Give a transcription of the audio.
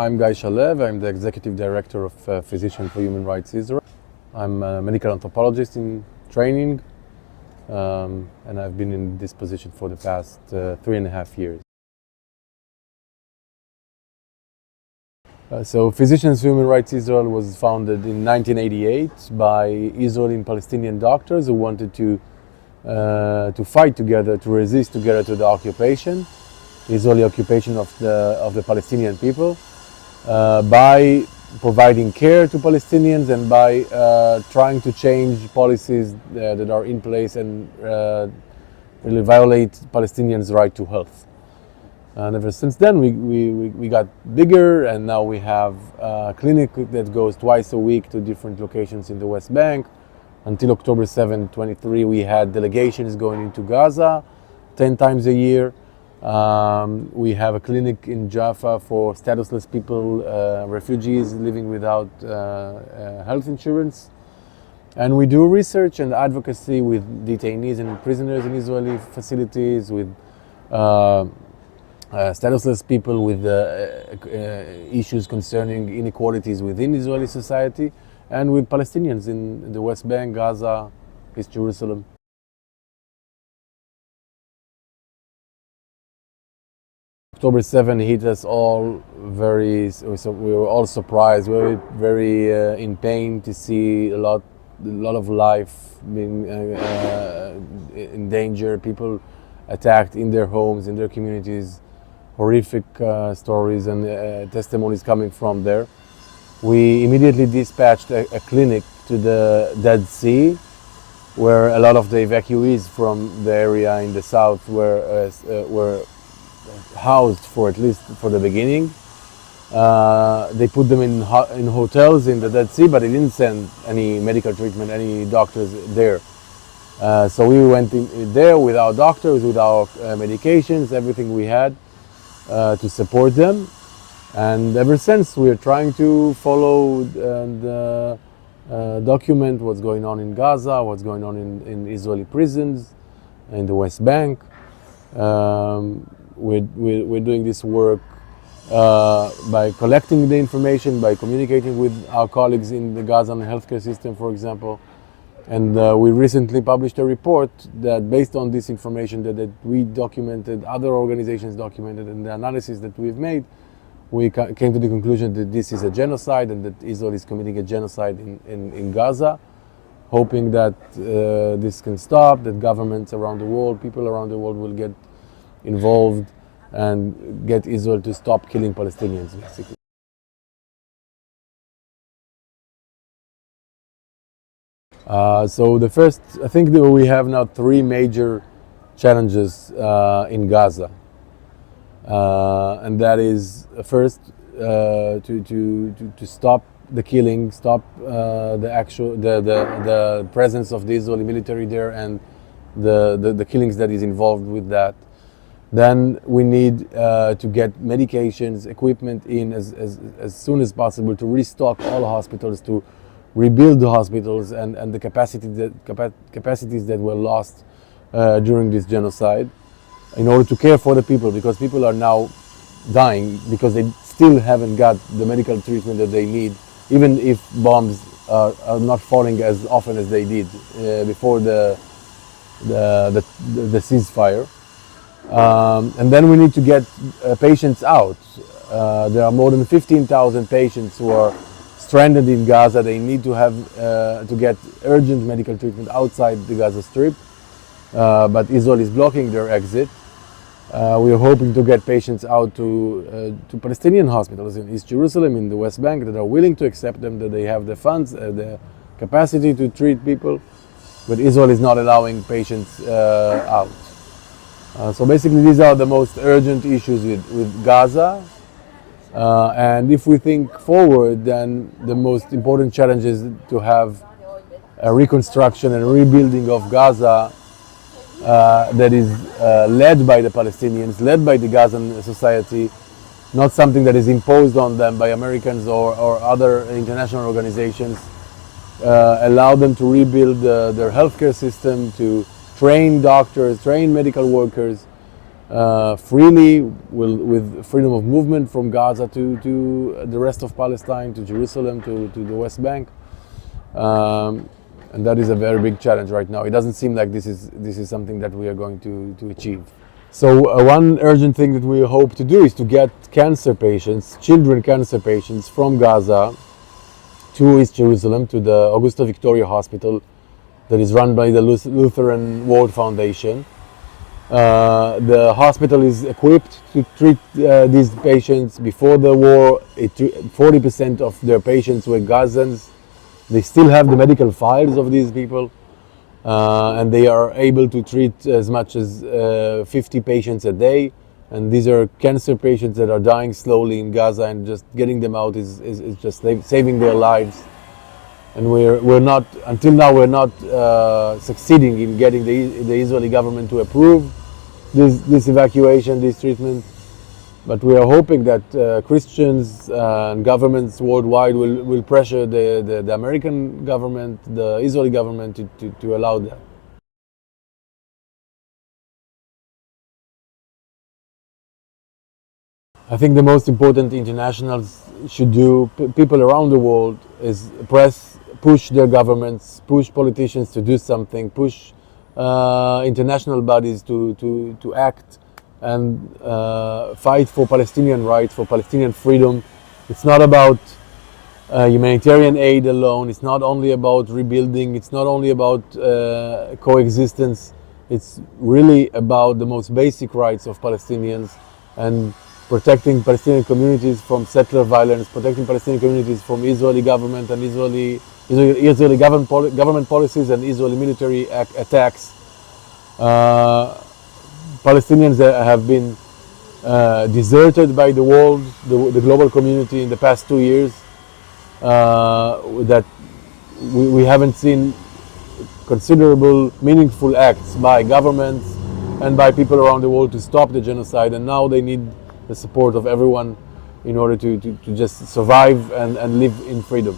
I'm Guy Shalev. I'm the Executive Director of Physicians for Human Rights Israel. I'm a medical anthropologist in training, and I've been in this position for the past 3.5 years. So Physicians for Human Rights Israel was founded in 1988 by Israeli and Palestinian doctors who wanted to fight together, to resist together to the occupation, the Israeli occupation of the Palestinian people, by providing care to Palestinians and by trying to change policies that are in place and really violate Palestinians' right to health. And ever since then, we got bigger, and now we have a clinic that goes twice a week to different locations in the West Bank. Until October 7, 2023, we had delegations going into Gaza 10 times a year. We have a clinic in Jaffa for statusless people, refugees living without health insurance. And we do research and advocacy with detainees and prisoners in Israeli facilities, with statusless people, with issues concerning inequalities within Israeli society, and with Palestinians in the West Bank, Gaza, East Jerusalem. October 7 hit us all so we were all surprised. We were very in pain to see a lot of life being in danger, people attacked in their homes, in their communities, horrific stories and testimonies coming from there. We immediately dispatched a clinic to the Dead Sea, where a lot of the evacuees from the area in the south were housed for at least for the beginning. They put them in hotels in the Dead Sea, but they didn't send any medical treatment, any doctors there. So we went in there with our doctors, with our medications, everything we had to support them. And ever since, we are trying to follow and document what's going on in Gaza, what's going on in Israeli prisons, in the West Bank. We're doing this work by collecting the information, by communicating with our colleagues in the Gazan healthcare system, for example. And we recently published a report that, based on this information that we documented, other organizations documented, and the analysis that we've made, we came to the conclusion that this is a genocide and that Israel is committing a genocide in Gaza, hoping that this can stop, that governments around the world, people around the world will get involved and get Israel to stop killing Palestinians, basically. So the first, I think that we have now 3 major challenges in Gaza. And that is first to stop the killing, stop the presence of the Israeli military there and the killings that is involved with that. Then we need to get medications, equipment in as soon as possible to restock all hospitals, to rebuild the hospitals and the capacities that were lost during this genocide, in order to care for the people, because people are now dying because they still haven't got the medical treatment that they need, even if bombs are not falling as often as they did before the ceasefire. And then we need to get patients out. There are more than 15,000 patients who are stranded in Gaza. They need to have to get urgent medical treatment outside the Gaza Strip, but Israel is blocking their exit. We are hoping to get patients out to Palestinian hospitals in East Jerusalem, in the West Bank, that are willing to accept them, that they have the funds, the capacity to treat people, but Israel is not allowing patients out. So basically, these are the most urgent issues with Gaza. And if we think forward, then the most important challenge is to have a reconstruction and rebuilding of Gaza that is led by the Palestinians, led by the Gazan society, not something that is imposed on them by Americans or other international organizations. Allow them to rebuild their healthcare system, to train doctors, train medical workers, freely, with freedom of movement from Gaza to the rest of Palestine, to Jerusalem, to the West Bank. And that is a very big challenge right now. It doesn't seem like this is something that we are going to achieve. So one urgent thing that we hope to do is to get cancer patients, children cancer patients from Gaza to East Jerusalem, to the Augusta Victoria Hospital that is run by the Lutheran World Foundation. The hospital is equipped to treat these patients. Before the war, 40% of their patients were Gazans. They still have the medical files of these people, and they are able to treat as much as 50 patients a day. And these are cancer patients that are dying slowly in Gaza, and just getting them out is just saving their lives. And we're not, until now, we're not succeeding in getting the Israeli government to approve this evacuation, this treatment. But we are hoping that Christians and governments worldwide will pressure the American government, the Israeli government to allow that. I think the most important internationals should do, people around the world, is push their governments, push politicians to do something, push international bodies to act and fight for Palestinian rights, for Palestinian freedom. It's not about humanitarian aid alone. It's not only about rebuilding. It's not only about coexistence. It's really about the most basic rights of Palestinians and protecting Palestinian communities from settler violence, protecting Palestinian communities from Israeli government and Israeli government policies and Israeli military attacks. Palestinians have been deserted by the world, the global community in the past 2 years. That we haven't seen considerable, meaningful acts by governments and by people around the world to stop the genocide, and now they need the support of everyone in order to just survive and live in freedom.